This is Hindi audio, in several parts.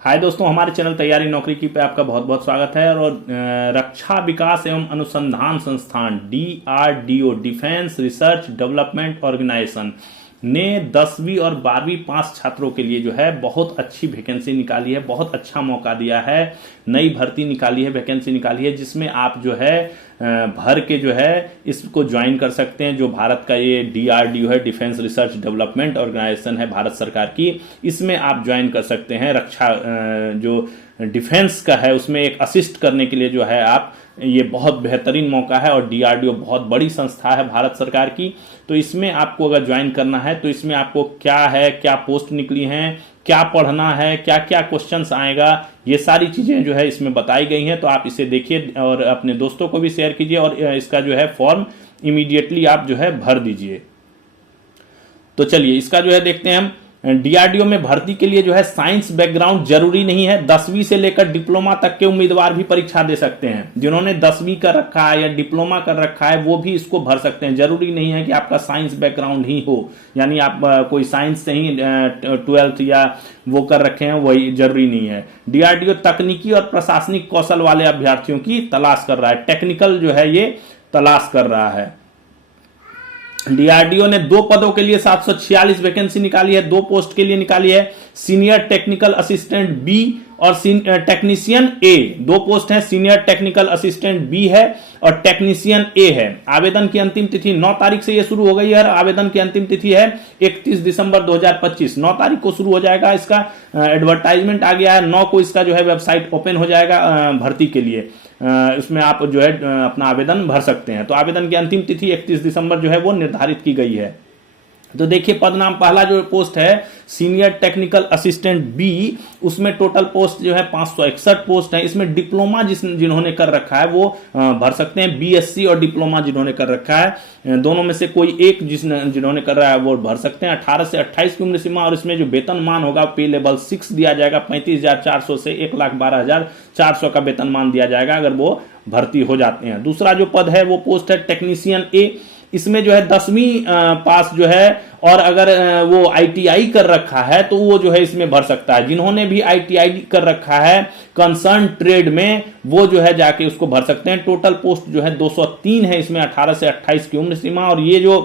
हाय दोस्तों, हमारे चैनल तैयारी नौकरी की पे आपका बहुत बहुत स्वागत है। और रक्षा विकास एवं अनुसंधान संस्थान DRDO defence research development organisation ने 10वीं और 12वीं पास छात्रों के लिए जो है बहुत अच्छी वैकेंसी निकाली है, बहुत अच्छा मौका दिया है, नई भर्ती निकाली है, वैकेंसी निकाली है, जिसमें आप जो है भर के जो है इसको ज्वाइन कर सकते हैं। जो भारत का ये DRDO है, डिफेंस रिसर्च डेवलपमेंट ऑर्गेनाइजेशन है भारत सरकार की, इसमें आप ज्वाइन कर सकते हैं। रक्षा जो डिफेंस का है उसमें एक असिस्ट करने के लिए जो है आप, ये बहुत बेहतरीन मौका है। और DRDO बहुत बड़ी संस्था है भारत सरकार की, तो इसमें आपको अगर ज्वाइन करना है तो इसमें आपको क्या है, क्या पोस्ट निकली हैं, क्या पढ़ना है, क्या क्या क्वेश्चंस आएगा, ये सारी चीजें जो है इसमें बताई गई हैं। तो आप इसे देखिए और अपने दोस्तों को भी शेयर कीजिए और इसका जो है फॉर्म इमीडिएटली आप जो है भर दीजिए। तो चलिए इसका जो है देखते हैं हम। DRDO में भर्ती के लिए जो है साइंस बैकग्राउंड जरूरी नहीं है। 10वीं से लेकर डिप्लोमा तक के उम्मीदवार भी परीक्षा दे सकते हैं। जिन्होंने 10वीं कर रखा है या डिप्लोमा कर रखा है वो भी इसको भर सकते हैं। जरूरी नहीं है कि आपका साइंस बैकग्राउंड ही हो, यानी आप कोई साइंस से ही 12th या वो कर रखे हैं, वही जरूरी नहीं है। DRDO तकनीकी और प्रशासनिक कौशल वाले अभ्यर्थियों की तलाश कर रहा है। टेक्निकल जो है ये तलाश कर रहा है। DRDO ने 2 पदों के लिए 746 वैकेंसी निकाली है। 2 पोस्ट के लिए निकाली है, सीनियर टेक्निकल असिस्टेंट बी और टेक्नीशियन ए। 2 पोस्ट हैं, सीनियर टेक्निकल असिस्टेंट बी है और टेक्नीशियन ए है। आवेदन की अंतिम तिथि 9 तारीख से ये शुरू हो गई है। आवेदन की अंतिम तिथि है 31 दिसंबर 2025। 9 तारीख को शुरू हो जाएगा इसका एडवर्टाइजमेंट आ गया है। 9 को इसका जो है वेबसाइट ओपन हो जाएगा भर्ती के लिए। उसमें आप जो है अपना आवेदन भर सकते हैं। तो आवेदन की अंतिम तिथि 31 दिसंबर जो है वो निर्धारित की गई है। तो देखिए पद नाम, पहला जो पोस्ट है सीनियर टेक्निकल असिस्टेंट बी, उसमें टोटल पोस्ट जो है 561 पोस्ट है। इसमें डिप्लोमा जिन्होंने कर रखा है वो भर सकते हैं। BSc और डिप्लोमा जिन्होंने कर रखा है, दोनों में से कोई एक जिन्होंने कर रहा है वो भर सकते हैं। 18 से 28 की उम्र सीमा और इसमें जो वेतनमान होगा पे लेवल 6 दिया जाएगा। 35,400 से 1,12,400 का वेतनमान दिया जाएगा अगर वो भर्ती हो जाते हैं। दूसरा जो पद है वो पोस्ट है टेक्नीशियन ए। इसमें जो है 10वीं पास जो है और अगर वो ITI कर रखा है तो वो जो है इसमें भर सकता है। जिन्होंने भी ITI कर रखा है कंसर्न ट्रेड में, वो जो है जाके उसको भर सकते हैं। टोटल पोस्ट जो है 203 है इसमें, 18 से 28 की उम्र सीमा। और ये जो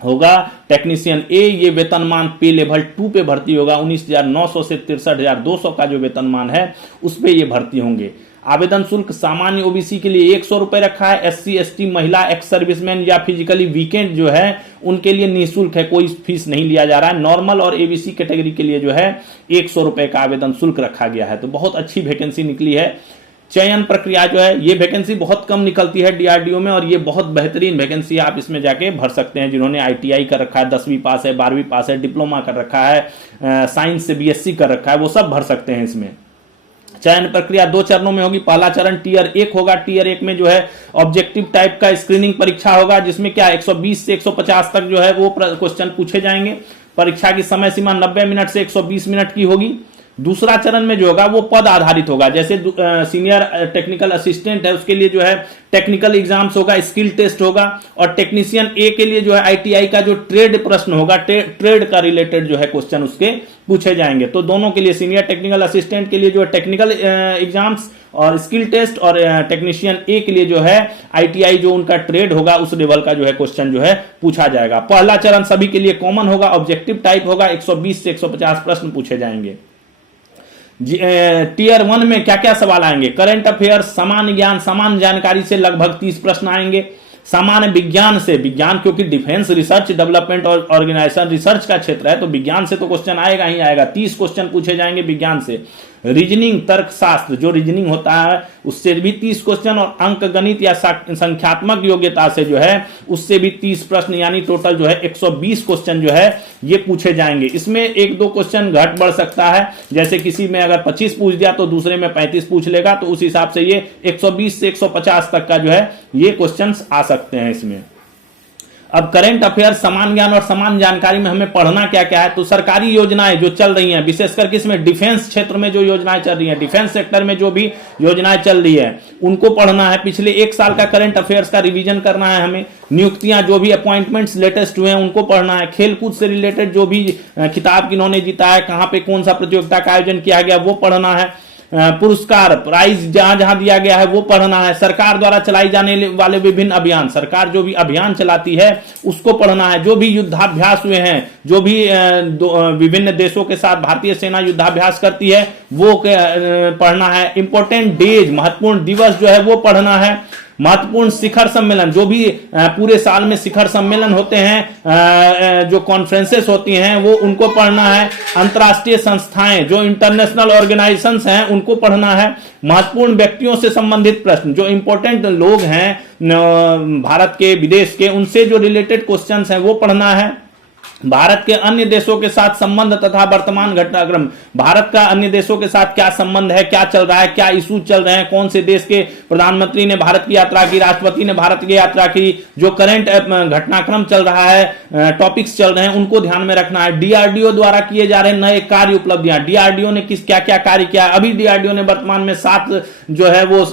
होगा टेक्नीशियन ए, ये वेतनमान पे लेवल 2 पे भर्ती होगा। 19,900 से 63,200 का जो वेतनमान है उस पे ये भर्ती होंगे। आवेदन शुल्क सामान्य OBC के लिए 100 रुपए रखा है। SC ST महिला एक्स सर्विसमैन या फिजिकली वीकेंड जो है उनके लिए निःशुल्क है, कोई फीस नहीं लिया जा रहा है। नॉर्मल और ABC कैटेगरी के लिए जो है 100 रुपए का आवेदन शुल्क रखा गया है। तो बहुत अच्छी वैकेंसी निकली है। चयन प्रक्रिया जो है, ये वैकेंसी बहुत कम निकलती है DRDO में और ये बहुत बेहतरीन वैकेंसी है। आप इसमें जाके भर सकते हैं। जिन्होंने ITI कर रखा है, 10वीं पास है, 12वीं पास है, डिप्लोमा कर रखा है, साइंस से BSc कर रखा है, वो सब भर सकते हैं इसमें। चयन प्रक्रिया 2 चरणों में होगी। पहला चरण Tier 1 होगा। Tier 1 में जो है ऑब्जेक्टिव टाइप का स्क्रीनिंग परीक्षा होगा, जिसमें क्या 120 से 150 तक जो है वो क्वेश्चन पूछे जाएंगे। परीक्षा की समय सीमा 90 मिनट से 120 मिनट की होगी। दूसरा चरण में जो होगा वो पद आधारित होगा। जैसे सीनियर टेक्निकल असिस्टेंट है उसके लिए जो है टेक्निकल एग्जाम्स होगा, स्किल टेस्ट होगा। और टेक्नीशियन ए के लिए जो है ITI का जो ट्रेड प्रश्न होगा, ट्रेड का रिलेटेड जो है क्वेश्चन उसके पूछे जाएंगे। तो दोनों के लिए, सीनियर टेक्निकल असिस्टेंट के लिए जो है टेक्निकल एग्जाम्स और स्किल टेस्ट, और टेक्नीशियन ए के लिए जो है ITI जो उनका ट्रेड होगा उस लेवल का जो है क्वेश्चन जो है पूछा जाएगा। पहला चरण सभी के लिए कॉमन होगा, ऑब्जेक्टिव टाइप होगा, 120 से 150 प्रश्न पूछे जाएंगे। Tier 1 में क्या क्या सवाल आएंगे? करंट अफेयर, सामान्य ज्ञान, सामान्य जानकारी से लगभग 30 प्रश्न आएंगे। सामान्य विज्ञान से, विज्ञान क्योंकि डिफेंस रिसर्च डेवलपमेंट और ऑर्गेनाइजेशन रिसर्च का क्षेत्र है तो विज्ञान से तो क्वेश्चन आएगा ही आएगा। 30 क्वेश्चन पूछे जाएंगे विज्ञान से। रीजनिंग, तर्कशास्त्र, जो रीजनिंग होता है उससे भी 30 क्वेश्चन। और अंक गणित या संख्यात्मक योग्यता से जो है उससे भी 30 प्रश्न, यानी टोटल जो है 120 क्वेश्चन जो है ये पूछे जाएंगे। इसमें 1-2 क्वेश्चन घट बढ़ सकता है, जैसे किसी में अगर 25 पूछ दिया तो दूसरे में 35 पूछ लेगा, तो उस हिसाब से ये 120 से 150 तक का जो है ये क्वेश्चन आ सकते हैं इसमें। अब करंट अफेयर, समान ज्ञान और समान जानकारी में हमें पढ़ना क्या क्या है, तो सरकारी योजनाएं जो चल रही हैं, विशेषकर किसमें, डिफेंस क्षेत्र में जो योजनाएं चल रही हैं, डिफेंस सेक्टर में जो भी योजनाएं चल रही है उनको पढ़ना है। पिछले एक साल का करंट अफेयर्स का रिवीजन करना है हमें। नियुक्तियां, जो भी अपॉइंटमेंट्स लेटेस्ट हुए हैं उनको पढ़ना है। खेलकूद से रिलेटेड जो भी खिताब किन्होंने जीता है, कहां पे कौन सा प्रतियोगिता का आयोजन किया गया वो पढ़ना है। पुरस्कार, प्राइज जहां जहां दिया गया है वो पढ़ना है। सरकार द्वारा चलाई जाने वाले विभिन्न अभियान, सरकार जो भी अभियान चलाती है उसको पढ़ना है। जो भी युद्धाभ्यास हुए हैं, जो भी विभिन्न देशों के साथ भारतीय सेना युद्धाभ्यास करती है वो पढ़ना है। इंपॉर्टेंट डेज, महत्वपूर्ण दिवस जो है वो पढ़ना है। महत्वपूर्ण शिखर सम्मेलन, जो भी पूरे साल में शिखर सम्मेलन होते हैं, जो कॉन्फ्रेंसेस होती हैं वो उनको पढ़ना है। अंतर्राष्ट्रीय संस्थाएं, जो इंटरनेशनल ऑर्गेनाइजेशंस हैं उनको पढ़ना है। महत्वपूर्ण व्यक्तियों से संबंधित प्रश्न, जो इंपॉर्टेंट लोग हैं भारत के, विदेश के, उनसे जो रिलेटेड क्वेश्चंस हैं वो पढ़ना है। भारत के अन्य देशों के साथ संबंध तथा वर्तमान घटनाक्रम, भारत का अन्य देशों के साथ क्या संबंध है, क्या चल रहा है, क्या इशू चल रहे हैं, कौन से देश के प्रधानमंत्री ने भारत की यात्रा की, राष्ट्रपति ने भारत की यात्रा की, जो करंट घटनाक्रम चल रहा है, टॉपिक्स चल रहे हैं उनको ध्यान में रखना है। डीआरडीओ द्वारा किए जा रहे नए कार्य उपलब्धियां, डीआरडीओ ने क्या क्या कार्य किया है। अभी डीआरडीओ ने वर्तमान में 7 जो है वो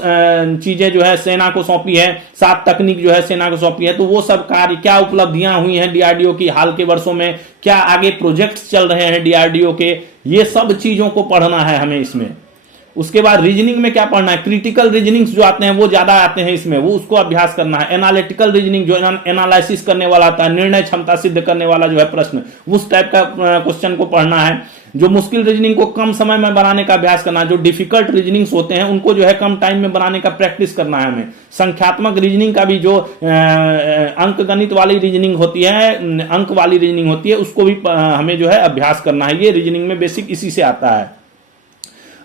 चीजें जो है सेना को सौंपी है, 7 तकनीक जो है सेना को सौंपी है। तो वो सब कार्य, क्या उपलब्धियां हुई हैं डीआरडीओ की हाल के वर्षों में, क्या आगे प्रोजेक्ट्स चल रहे हैं डीआरडीओ के, ये सब चीजों को पढ़ना है हमें इसमें। उसके बाद रीजनिंग में क्या पढ़ना है, क्रिटिकल रीजनिंग्स जो आते हैं वो ज्यादा आते हैं इसमें, वो उसको अभ्यास करना है। एनालिटिकल रीजनिंग, जो एनालिसिस करने वाला आता है, निर्णय क्षमता सिद्ध करने वाला जो है प्रश्न, उस टाइप का क्वेश्चन को पढ़ना है। जो मुश्किल रीजनिंग को कम समय में बनाने का अभ्यास करना है। जो डिफिकल्ट रीजनिंग्स होते हैं उनको जो है कम टाइम में बनाने का प्रैक्टिस करना है हमें। संख्यात्मक रीजनिंग का भी, जो अंक गणित वाली रीजनिंग होती है, अंक वाली रीजनिंग होती है, उसको भी हमें जो है अभ्यास करना है। ये रीजनिंग में बेसिक इसी से आता है।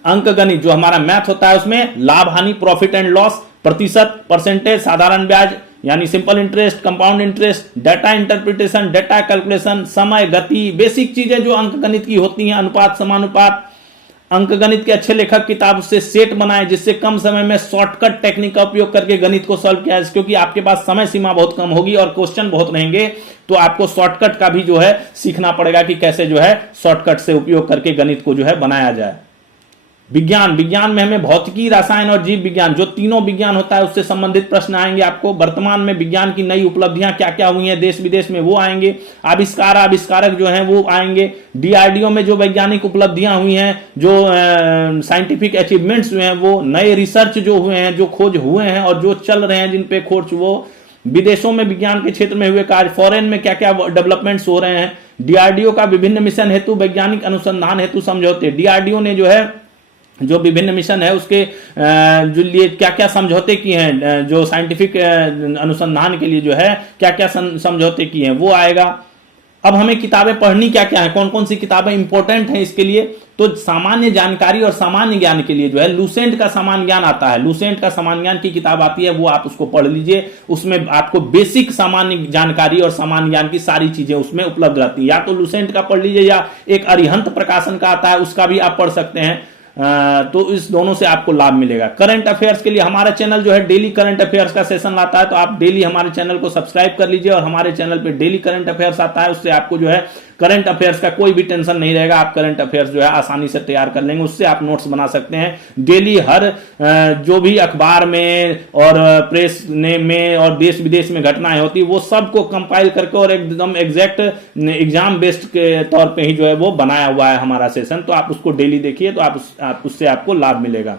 अंक गणित जो हमारा मैथ होता है उसमें लाभ हानि, प्रॉफिट एंड लॉस, प्रतिशत, परसेंटेज, साधारण ब्याज यानी simple interest, compound interest, data interpretation, data calculation, समय, गति, बेसिक चीजें जो अंक गणित की होती हैं, अनुपात, समानुपात। अंक गणित के अच्छे लेखक किताब से सेट बनाए जिससे कम समय में शॉर्टकट टेक्निक का उपयोग करके गणित को सॉल्व किया, क्योंकि आपके पास समय सीमा बहुत कम होगी और क्वेश्चन बहुत रहेंगे, तो आपको शॉर्टकट का भी जो है सीखना पड़ेगा कि कैसे जो है शॉर्टकट से उपयोग करके गणित को जो है बनाया जाए। विज्ञान, विज्ञान में हमें भौतिकी, रसायन और जीव विज्ञान, जो तीनों विज्ञान होता है उससे संबंधित प्रश्न आएंगे आपको। वर्तमान में विज्ञान की नई उपलब्धियां क्या क्या हुई हैं देश विदेश में वो आएंगे। आविष्कार, आविष्कारक जो हैं वो आएंगे। डीआरडीओ में जो वैज्ञानिक उपलब्धियां हुई हैं, जो साइंटिफिक अचीवमेंट्स हुए हैं, वो नए रिसर्च जो हुए हैं, जो खोज हुए हैं और जो चल रहे हैं जिन पे खोज, वो विदेशों में विज्ञान के क्षेत्र में हुए कार्य, फॉरेन में क्या क्या डेवलपमेंट्स हो रहे हैं। डीआरडीओ का विभिन्न मिशन हेतु वैज्ञानिक अनुसंधान हेतु समझौते, डीआरडीओ ने जो है जो विभिन्न मिशन है उसके जो लिए क्या क्या समझौते किए हैं, जो साइंटिफिक अनुसंधान के लिए जो है क्या क्या समझौते किए हैं वो आएगा। अब हमें किताबें पढ़नी क्या क्या है, कौन कौन सी किताबें इंपॉर्टेंट हैं इसके लिए, तो सामान्य जानकारी और सामान्य ज्ञान के लिए जो है लूसेंट का सामान्य ज्ञान आता है, लूसेंट का सामान्य ज्ञान की किताब आती है, वो आप उसको पढ़ लीजिए। उसमें आपको बेसिक सामान्य जानकारी और सामान्य ज्ञान की सारी चीजें उसमें उपलब्ध रहती है। या तो लूसेंट का पढ़ लीजिए या एक अरिहंत प्रकाशन का आता है उसका भी आप पढ़ सकते हैं। तो इस दोनों से आपको लाभ मिलेगा। करंट अफेयर्स के लिए हमारा चैनल जो है डेली करंट अफेयर्स का सेशन लाता है, तो आप डेली हमारे चैनल को सब्सक्राइब कर लीजिए और हमारे चैनल पे डेली करंट अफेयर्स आता है। उससे आपको जो है करंट अफेयर्स का कोई भी टेंशन नहीं रहेगा, आप करंट अफेयर्स जो है आसानी से तैयार कर लेंगे, उससे आप नोट्स बना सकते हैं। डेली हर जो भी अखबार में और प्रेस में और देश विदेश में घटनाएं होती वो सबको कंपाइल करके और एकदम एग्जैक्ट एग्जाम बेस्ड के तौर पे ही जो है वो बनाया हुआ है हमारा सेशन। तो आप उसको डेली देखिए तो आप उससे आपको लाभ मिलेगा।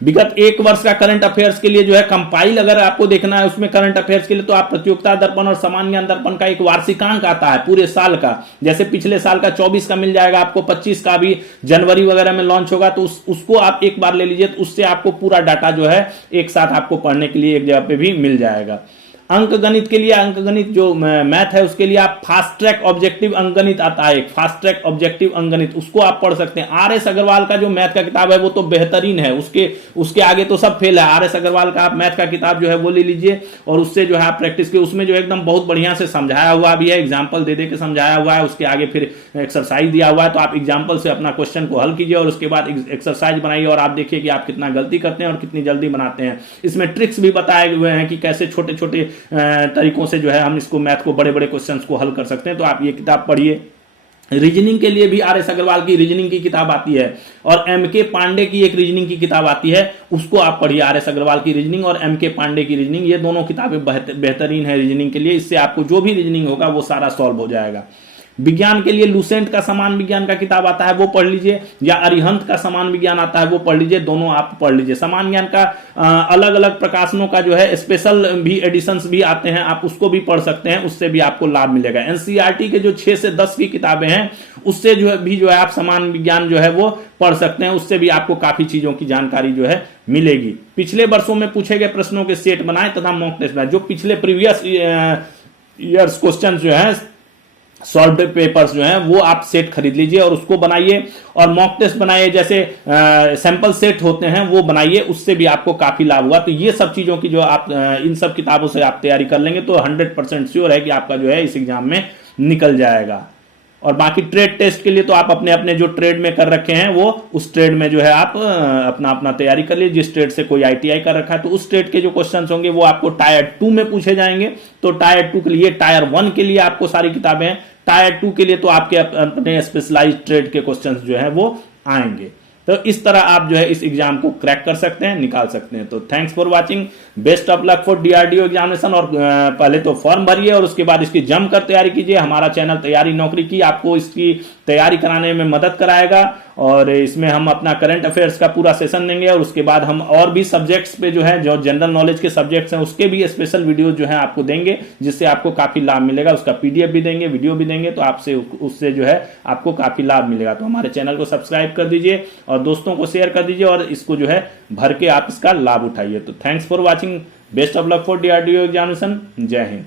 विगत एक वर्ष का करंट अफेयर्स के लिए जो है कंपाइल अगर आपको देखना है उसमें करंट अफेयर्स के लिए, तो आप प्रतियोगिता दर्पण और सामान्य ज्ञान दर्पण का एक वार्षिकांक आता है पूरे साल का, जैसे पिछले साल का 24 का मिल जाएगा आपको, 25 का भी जनवरी वगैरह में लॉन्च होगा, तो उसको आप एक बार ले लीजिए, तो उससे आपको पूरा डाटा जो है एक साथ आपको पढ़ने के लिए एक जगह पे भी मिल जाएगा। अंक गणित के लिए, अंक गणित जो मैथ है उसके लिए आप फास्ट ट्रैक ऑब्जेक्टिव अंक गणित आता है, एक फास्ट ट्रैक ऑब्जेक्टिव अंक गणित, उसको आप पढ़ सकते हैं। आर.एस. अग्रवाल का जो मैथ का किताब है वो तो बेहतरीन है, उसके आगे तो सब फेल है। आर.एस. अग्रवाल का आप मैथ का किताब जो है वो ले लीजिए और उससे जो है आप प्रैक्टिस के, उसमें जो एकदम बहुत बढ़िया से समझाया हुआ भी है, एग्जाम्पल दे के समझाया हुआ है, उसके आगे फिर एक्सरसाइज दिया हुआ है, तो आप एग्जाम्पल से अपना क्वेश्चन को हल कीजिए और उसके बाद एक्सरसाइज बनाइए और आप देखिए कि आप कितना गलती करते हैं और कितनी जल्दी बनाते हैं। इसमें ट्रिक्स भी बताए हुए हैं कि कैसे छोटे छोटे तरीकों से जो है हम इसको मैथ को बड़े बड़े क्वेश्चंस को हल कर सकते हैं। तो आप ये किताब पढ़िए। रीजनिंग के लिए भी आर.एस. अग्रवाल की रीजनिंग की किताब आती है और एम.के. पांडे की एक रीजनिंग की किताब आती है, उसको आप पढ़िए। आर.एस. अग्रवाल की रीजनिंग और एम.के. पांडे की रीजनिंग, ये दोनों किताबें बेहतरीन है रीजनिंग के लिए। इससे आपको जो भी रीजनिंग होगा वो सारा सॉल्व हो जाएगा। विज्ञान के लिए लूसेंट का समान विज्ञान का किताब आता है, वो पढ़ लीजिए, या अरिहंत का समान विज्ञान आता है, वो पढ़ लीजिए। दोनों आप पढ़ लीजिए। समान ज्ञान का अलग अलग प्रकाशनों का जो है स्पेशल भी एडिशंस भी आते हैं, आप उसको भी पढ़ सकते हैं, उससे भी आपको लाभ मिलेगा। एनसीईआरटी के जो 6 से 10 की किताबें हैं, उससे जो है आप समान विज्ञान जो है वो पढ़ सकते हैं, उससे भी आपको काफी चीजों की जानकारी जो है मिलेगी। पिछले वर्षों में पूछे गए प्रश्नों के सेट बनाए तथा मॉक टेस्ट बनाए। जो पिछले प्रीवियस ईयर्स क्वेश्चन जो है सॉल्व पेपर्स जो हैं वो आप सेट खरीद लीजिए और उसको बनाइए, और मॉक टेस्ट बनाइए, जैसे सैंपल सेट होते हैं वो बनाइए, उससे भी आपको काफी लाभ हुआ। तो ये सब चीजों की जो आप इन सब किताबों से आप तैयारी कर लेंगे तो 100% श्योर है कि आपका जो है इस एग्जाम में निकल जाएगा। और बाकी ट्रेड टेस्ट के लिए तो आप अपने अपने जो ट्रेड में कर रखे हैं वो उस ट्रेड में जो है आप अपना अपना तैयारी कर लीजिए। जिस ट्रेड से कोई आईटीआई कर रखा है तो उस ट्रेड के जो क्वेश्चंस होंगे वो आपको टायर 2 में पूछे जाएंगे। तो टायर 2 के लिए, टायर 1 के लिए आपको सारी किताबें हैं, टायर 2 के लिए तो आपके अपने स्पेशलाइज्ड ट्रेड के क्वेश्चंस जो है वो आएंगे। तो इस तरह आप जो है इस एग्जाम को क्रैक कर सकते हैं, निकाल सकते हैं। तो thanks for watching, best of luck for DRDO examination. और पहले तो फॉर्म भरिए और उसके बाद इसकी जमकर तैयारी कीजिए। हमारा चैनल तैयारी नौकरी की आपको इसकी तैयारी कराने में मदद कराएगा, और इसमें हम अपना करंट अफेयर्स का पूरा सेशन देंगे, और उसके बाद हम और भी सब्जेक्ट्स पे जो है, जो जनरल नॉलेज के सब्जेक्ट्स हैं उसके भी स्पेशल वीडियो जो है आपको देंगे, जिससे आपको काफी लाभ मिलेगा। उसका पीडीएफ भी देंगे, वीडियो भी देंगे, तो आपसे उससे जो है आपको काफी लाभ मिलेगा। तो हमारे चैनल को सब्सक्राइब कर दीजिए और दोस्तों को शेयर कर दीजिए, और इसको जो है भर के आप इसका लाभ उठाइए। तो thanks for watching, best of luck for DRDO examination. जय हिंद।